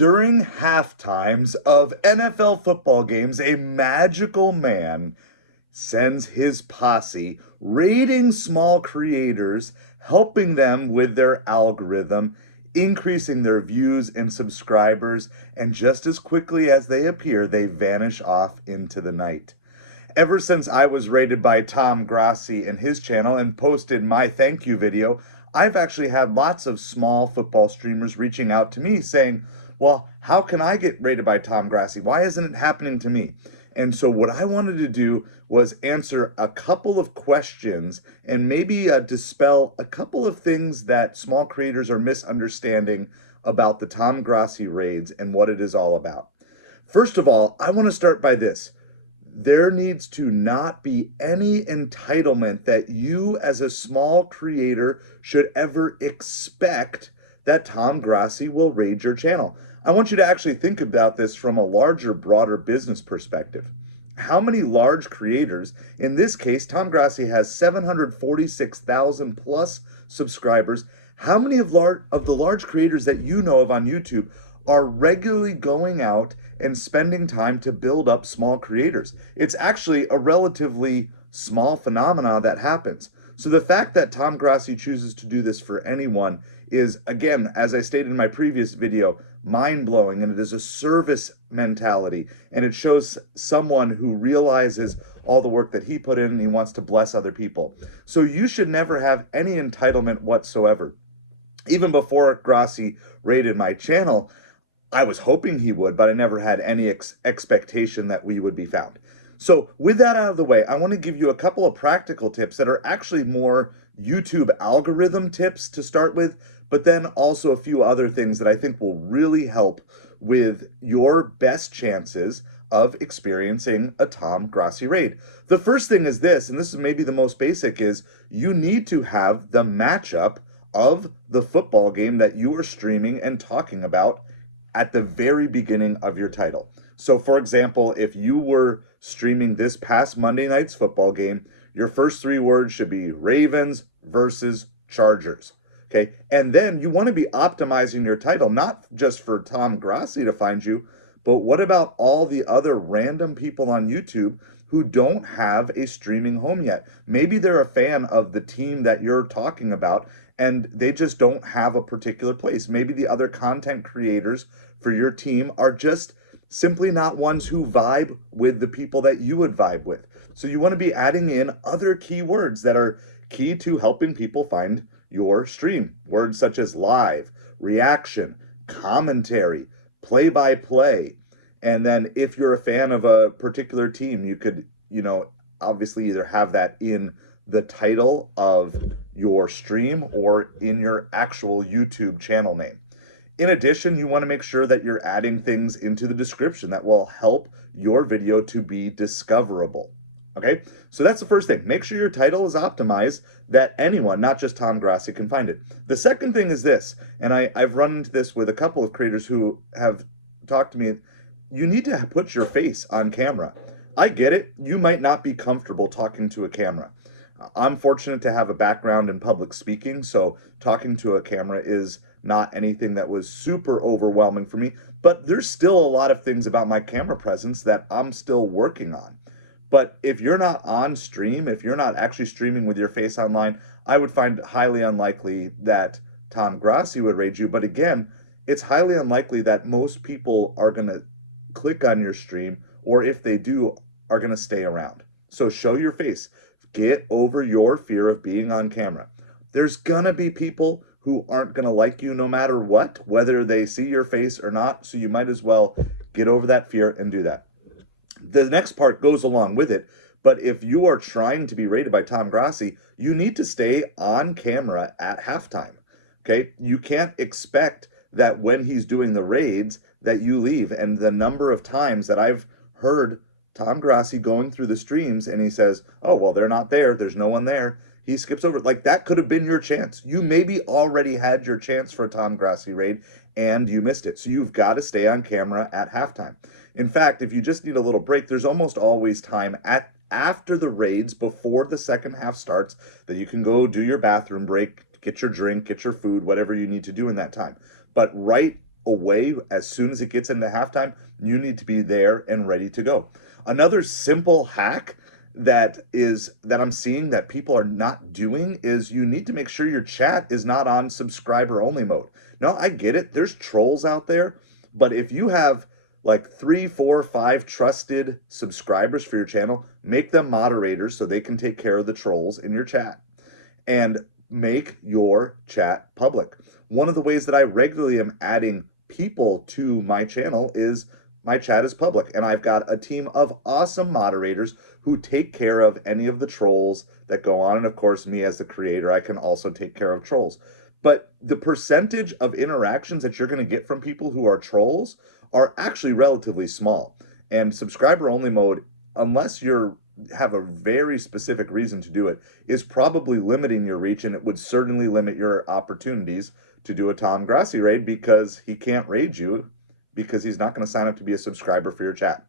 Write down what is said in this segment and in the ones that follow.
During halftimes of NFL football games, a magical man sends his posse raiding small creators, helping them with their algorithm, increasing their views and subscribers, and just as quickly as they appear, they vanish off into the night. Ever since I was rated by Tom Grossi in his channel and posted my thank you video, I've actually had lots of small football streamers reaching out to me saying, well, how can I get rated by Tom Grossi? Why isn't it happening to me? And so what I wanted to do was answer a couple of questions and maybe dispel a couple of things that small creators are misunderstanding about the Tom Grossi raids and what it is all about. First of all, I want to start by this. There needs to not be any entitlement that you as a small creator should ever expect that Tom Grossi will raid your channel. I want you to actually think about this from a larger, broader business perspective. How many large creators, in this case, Tom Grossi has 746,000 plus subscribers. How many of the large creators that you know of on YouTube are regularly going out and spending time to build up small creators? It's actually a relatively small phenomena that happens. So the fact that Tom Grossi chooses to do this for anyone is, again, as I stated in my previous video, mind-blowing, and it is a service mentality, and it shows someone who realizes all the work that he put in and he wants to bless other people. So you should never have any entitlement whatsoever. Even before Grossi raided my channel, I was hoping he would, but I never had any expectation that we would be found. So with that out of the way, I want to give you a couple of practical tips that are actually more YouTube algorithm tips to start with, but then also a few other things that I think will really help with your best chances of experiencing a Tom Grossi raid. The first thing is this, and this is maybe the most basic, is you need to have the matchup of the football game that you are streaming and talking about at the very beginning of your title. So for example, if you were streaming this past Monday night's football game, your first three words should be Ravens versus Chargers. Okay, and then you want to be optimizing your title, not just for Tom Grossi to find you, but what about all the other random people on YouTube who don't have a streaming home yet? Maybe they're a fan of the team that you're talking about and they just don't have a particular place. Maybe the other content creators for your team are just simply not ones who vibe with the people that you would vibe with. So you want to be adding in other keywords that are key to helping people find your stream. Words such as live, reaction, commentary, play-by-play. And then if you're a fan of a particular team, you could, obviously either have that in the title of your stream or in your actual YouTube channel name. In addition, you want to make sure that you're adding things into the description that will help your video to be discoverable. Okay, so that's the first thing. Make sure your title is optimized that anyone, not just Tom Grossi, can find it. The second thing is this, and I've run into this with a couple of creators who have talked to me. You need to put your face on camera. I get it. You might not be comfortable talking to a camera. I'm fortunate to have a background in public speaking, so talking to a camera is not anything that was super overwhelming for me, but there's still a lot of things about my camera presence that I'm still working on. But if you're not on stream, if you're not actually streaming with your face online, I would find it highly unlikely that Tom Grossi would raid you. But again, it's highly unlikely that most people are going to click on your stream, or if they do, are going to stay around. So show your face. Get over your fear of being on camera. There's going to be people who aren't going to like you no matter what, whether they see your face or not. So you might as well get over that fear and do that. The next part goes along with it, but if you are trying to be rated by Tom Grossi, you need to stay on camera at halftime. Okay, you can't expect that when he's doing the raids that you leave. And the number of times that I've heard Tom Grossi going through the streams and he says, oh, well, they're not there, there's no one there, he skips over. Like, that could have been your chance. You maybe already had your chance for a Tom Grossi raid and you missed it. So you've got to stay on camera at halftime. In fact, if you just need a little break, there's almost always time after the raids, before the second half starts, that you can go do your bathroom break, get your drink, get your food, whatever you need to do in that time. But right away as soon as it gets into halftime, you need to be there and ready to go. Another simple hack that I'm seeing that people are not doing is you need to make sure your chat is not on subscriber only mode. Now, I get it. There's trolls out there, but if you have like 3, 4, 5 trusted subscribers for your channel, make them moderators so they can take care of the trolls in your chat and make your chat public. One of the ways that I regularly am adding people to my channel is my chat is public, and I've got a team of awesome moderators who take care of any of the trolls that go on. And of course, me as the creator, I can also take care of trolls. But the percentage of interactions that you're going to get from people who are trolls are actually relatively small. And subscriber only mode, unless you're have a very specific reason to do it, is probably limiting your reach, and it would certainly limit your opportunities to do a Tom Grossi raid because he can't raid you because he's not going to sign up to be a subscriber for your chat.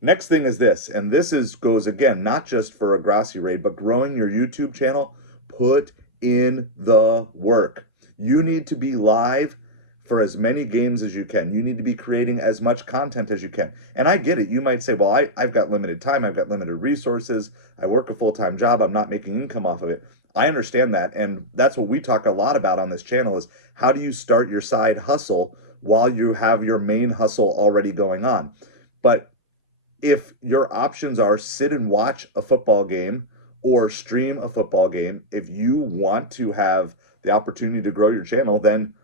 Next thing is this, and this goes again, not just for a Grossi raid, but growing your YouTube channel. Put in the work. You need to be live for as many games as you can. You need to be creating as much content as you can. And I get it. You might say, well, I've got limited time. I've got limited resources. I work a full-time job. I'm not making income off of it. I understand that. And that's what we talk a lot about on this channel is how do you start your side hustle while you have your main hustle already going on. But if your options are sit and watch a football game or stream a football game, if you want to have the opportunity to grow your channel, then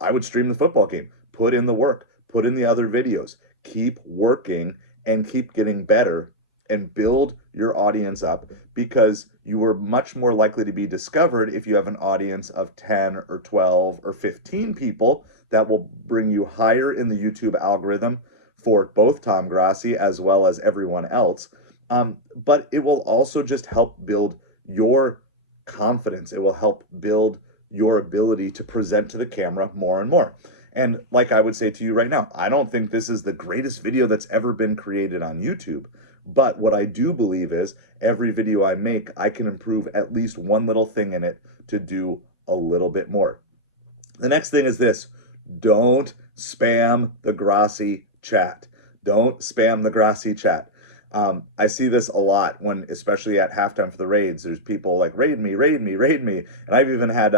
I would stream the football game. Put in the work, put in the other videos, keep working and keep getting better and build your audience up, because you are much more likely to be discovered if you have an audience of 10 or 12 or 15 people that will bring you higher in the YouTube algorithm for both Tom Grossi as well as everyone else. But it will also just help build your confidence. It will help build your ability to present to the camera more and more. And like I would say to you right now, I don't think this is the greatest video that's ever been created on YouTube. But what I do believe is every video I make, I can improve at least one little thing in it to do a little bit more. The next thing is this. Don't spam the Grossi chat. Don't spam the Grossi chat. I see this a lot when, especially at halftime for the raids, there's people like, raid me, raid me, raid me. And I've even had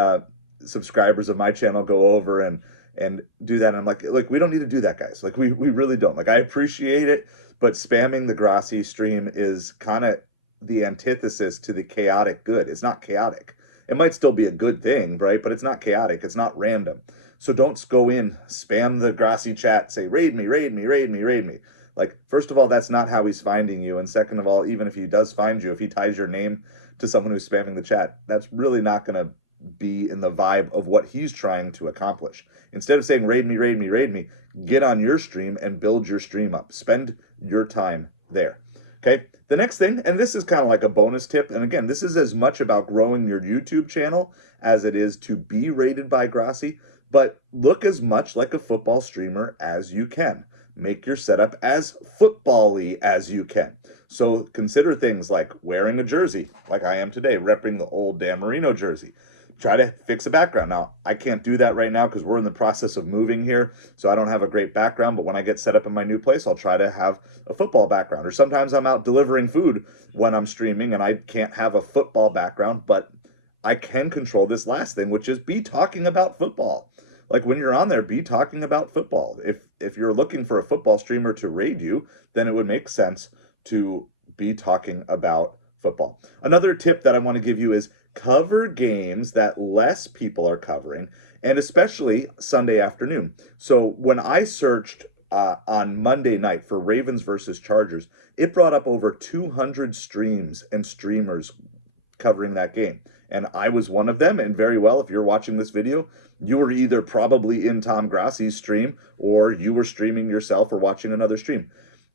subscribers of my channel go over and do that. And I'm like, we don't need to do that, guys. Like, we really don't. Like, I appreciate it, but spamming the Grossi stream is kind of the antithesis to the chaotic good. It's not chaotic. It might still be a good thing, right? But it's not chaotic. It's not random. So don't go in, spam the Grossi chat, say, raid me, raid me, raid me, raid me. Like, first of all, that's not how he's finding you. And second of all, even if he does find you, if he ties your name to someone who's spamming the chat, that's really not going to be in the vibe of what he's trying to accomplish. Instead of saying, raid me, raid me, raid me, get on your stream and build your stream up. Spend your time there. Okay, the next thing, and this is kind of like a bonus tip, and again, this is as much about growing your YouTube channel as it is to be rated by Grossi, but look as much like a football streamer as you can. Make your setup as football-y as you can. So consider things like wearing a jersey, like I am today, repping the old Dan Marino jersey. Try to fix a background. Now, I can't do that right now because we're in the process of moving here, so I don't have a great background, but when I get set up in my new place, I'll try to have a football background. Or sometimes I'm out delivering food when I'm streaming and I can't have a football background, but I can control this last thing, which is be talking about football. Like, when you're on there, be talking about football. If you're looking for a football streamer to raid you, then it would make sense to be talking about football. Another tip that I want to give you is cover games that less people are covering, and especially Sunday afternoon. So when I searched on Monday night for Ravens versus Chargers, it brought up over 200 streams and streamers covering that game. And I was one of them, and very well, if you're watching this video, you were either probably in Tom Grossi's stream, or you were streaming yourself or watching another stream.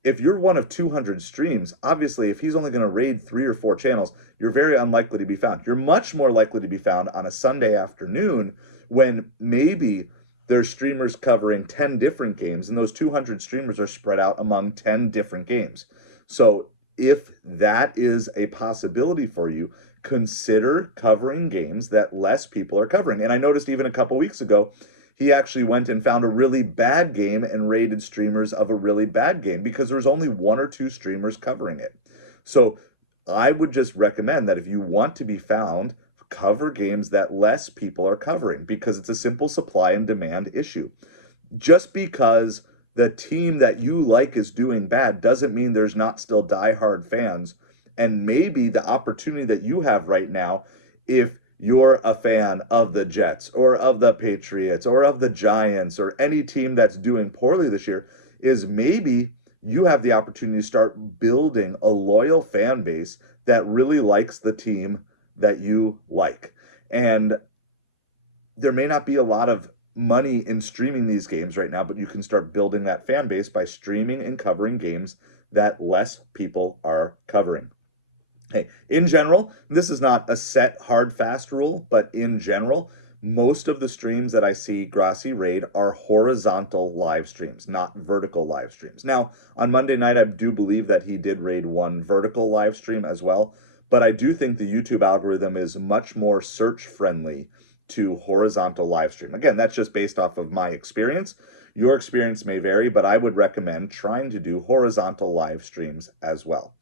If you're one of 200 streams, obviously, if he's only going to raid 3 or 4 channels, you're very unlikely to be found. You're much more likely to be found on a Sunday afternoon when maybe there's streamers covering 10 different games, and those 200 streamers are spread out among 10 different games. So if that is a possibility for you, consider covering games that less people are covering. And I noticed even a couple weeks ago, he actually went and found a really bad game and rated streamers of a really bad game because there was only one or two streamers covering it. So I would just recommend that if you want to be found, cover games that less people are covering because it's a simple supply and demand issue. Just because the team that you like is doing bad doesn't mean there's not still diehard fans. And maybe the opportunity that you have right now, if you're a fan of the Jets or of the Patriots or of the Giants or any team that's doing poorly this year, is maybe you have the opportunity to start building a loyal fan base that really likes the team that you like. And there may not be a lot of money in streaming these games right now, but you can start building that fan base by streaming and covering games that less people are covering. Hey, in general, this is not a set hard fast rule, but in general, most of the streams that I see Grossi raid are horizontal live streams, not vertical live streams. Now, on Monday night, I do believe that he did raid one vertical live stream as well, but I do think the YouTube algorithm is much more search friendly to horizontal live stream. Again, that's just based off of my experience. Your experience may vary, but I would recommend trying to do horizontal live streams as well.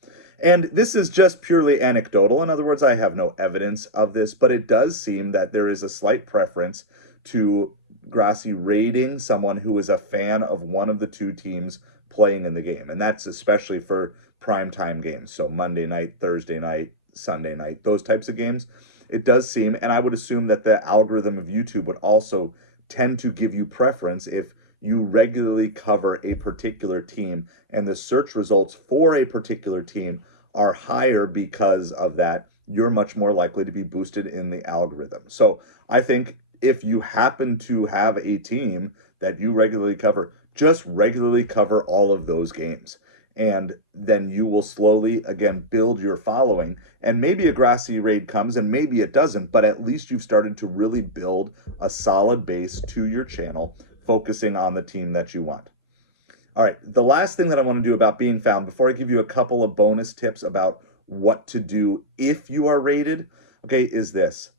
And this is just purely anecdotal. In other words, I have no evidence of this, but it does seem that there is a slight preference to Grossi rating someone who is a fan of one of the two teams playing in the game. And that's especially for primetime games. So Monday night, Thursday night, Sunday night, those types of games. It does seem, and I would assume that the algorithm of YouTube would also tend to give you preference if you regularly cover a particular team and the search results for a particular team are higher because of that. You're much more likely to be boosted in the algorithm. So I think if you happen to have a team that you regularly cover, just regularly cover all of those games. And then you will slowly, again, build your following. And maybe a Grossi raid comes and maybe it doesn't, but at least you've started to really build a solid base to your channel, focusing on the team that you want. All right, the last thing that I want to do about being found, before I give you a couple of bonus tips about what to do if you are raided, okay, is this.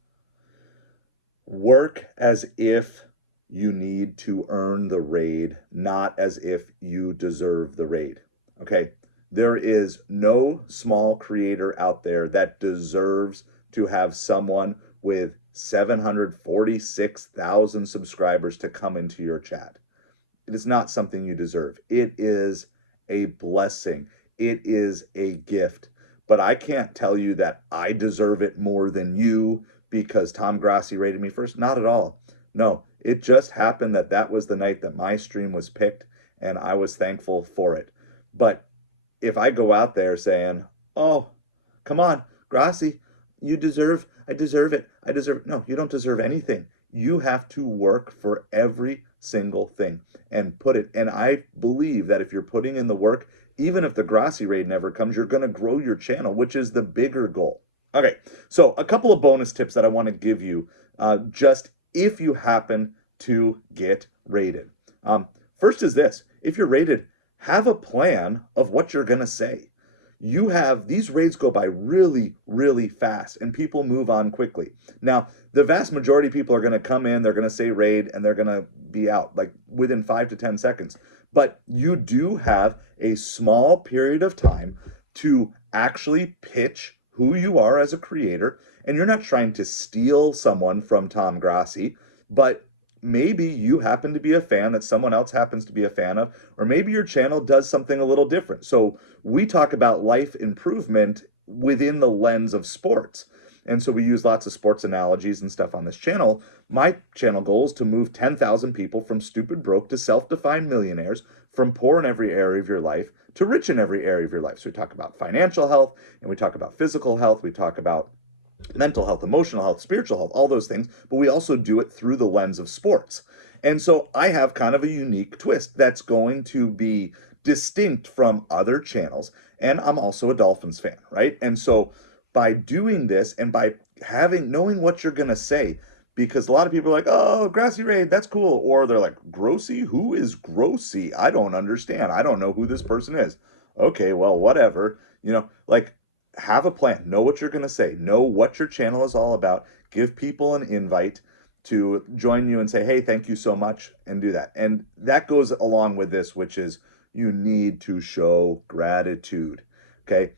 Work as if you need to earn the raid, not as if you deserve the raid. Okay, there is no small creator out there that deserves to have someone with 746,000 subscribers to come into your chat. It is not something you deserve. It is a blessing. It is a gift. But I can't tell you that I deserve it more than you because Tom Grossi rated me first. Not at all. No, it just happened that that was the night that my stream was picked, and I was thankful for it. But if I go out there saying, oh, come on, Grossi, I deserve it, I deserve it. No, you don't deserve anything. You have to work for every single thing and put it. And I believe that if you're putting in the work, even if the Grossi raid never comes, you're going to grow your channel, which is the bigger goal. Okay, so a couple of bonus tips that I want to give you just if you happen to get raided. First is this. If you're raided, have a plan of what you're going to say. These raids go by really, really fast and people move on quickly. Now, the vast majority of people are going to come in, they're going to say raid, and they're going to be out like within 5 to 10 seconds. But you do have a small period of time to actually pitch who you are as a creator. And you're not trying to steal someone from Tom Grossi, but maybe you happen to be a fan that someone else happens to be a fan of, or maybe your channel does something a little different. So we talk about life improvement within the lens of sports. And so we use lots of sports analogies and stuff on this channel. My channel goal is to move 10,000 people from stupid broke to self-defined millionaires, from poor in every area of your life to rich in every area of your life. So we talk about financial health, and we talk about physical health, we talk about mental health, emotional health, spiritual health, all those things, but we also do it through the lens of sports. And so I have kind of a unique twist that's going to be distinct from other channels. And I'm also a Dolphins fan, right? And so by doing this and by knowing what you're going to say, because a lot of people are like, oh, Grossi raid, that's cool. Or they're like, Grossi? Who is Grossi? I don't understand. I don't know who this person is. Okay, well, whatever. Like, have a plan. Know what you're going to say. Know what your channel is all about. Give people an invite. to join you and say, hey, thank you so much, and do that. And that goes along with this, which is you need to show gratitude. Okay.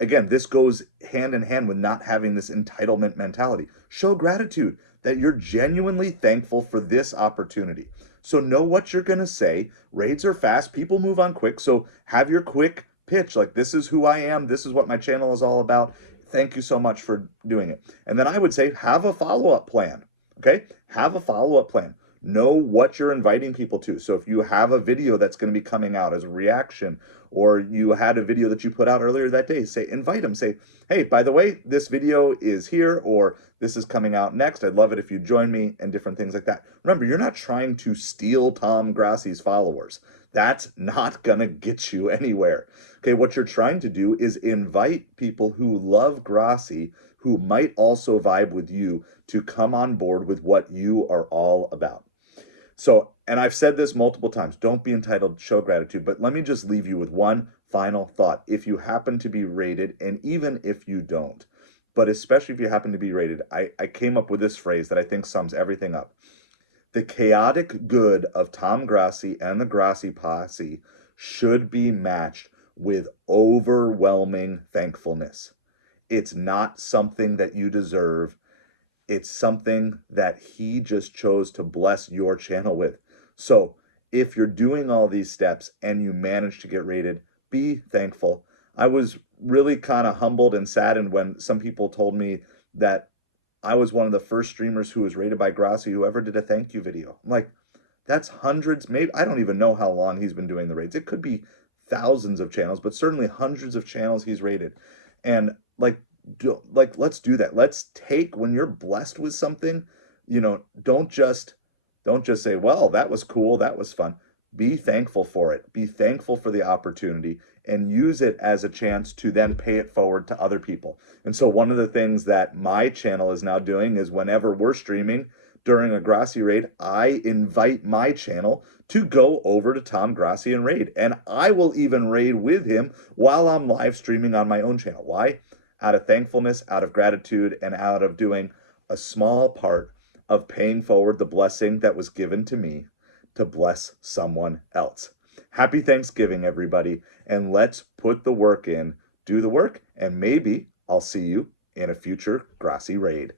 Again, this goes hand in hand with not having this entitlement mentality. Show gratitude that you're genuinely thankful for this opportunity. So know what you're going to say. Raids are fast, people move on quick. So have your quick pitch like, this is who I am, this is what my channel is all about. Thank you so much for doing it. And then I would say, have a follow up plan. Okay, have a follow up plan. Know what you're inviting people to. So if you have a video that's going to be coming out as a reaction, or you had a video that you put out earlier that day, say, invite them. Say, hey, by the way, this video is here, or this is coming out next. I'd love it if you join me, and different things like that. Remember, you're not trying to steal Tom Grossi's followers. That's not going to get you anywhere. Okay, what you're trying to do is invite people who love Grossi, who might also vibe with you, to come on board with what you are all about. So, and I've said this multiple times, don't be entitled, show gratitude, but let me just leave you with one final thought. If you happen to be rated, and even if you don't, but especially if you happen to be rated, I came up with this phrase that I think sums everything up. The chaotic good of Tom Grossi and the Grossi Posse should be matched with overwhelming thankfulness. It's not something that you deserve. It's something that he just chose to bless your channel with. So if you're doing all these steps and you manage to get rated, be thankful. I was really kind of humbled and saddened when some people told me that I was one of the first streamers who was rated by Grossi who ever did a thank you video. I'm like, that's hundreds, maybe, I don't even know how long he's been doing the raids. It could be thousands of channels, but certainly hundreds of channels he's rated. And let's do that. Let's take, when you're blessed with something, don't just say, well, that was cool, that was fun. Be thankful for it. Be thankful for the opportunity, and use it as a chance to then pay it forward to other people. And so one of the things that my channel is now doing is, whenever we're streaming during a Grossi raid, I invite my channel to go over to Tom Grossi and raid. And I will even raid with him while I'm live streaming on my own channel. Why? Out of thankfulness, out of gratitude, and out of doing a small part of paying forward the blessing that was given to me to bless someone else. Happy Thanksgiving, everybody, and let's put the work in, do the work, and maybe I'll see you in a future Grossi raid.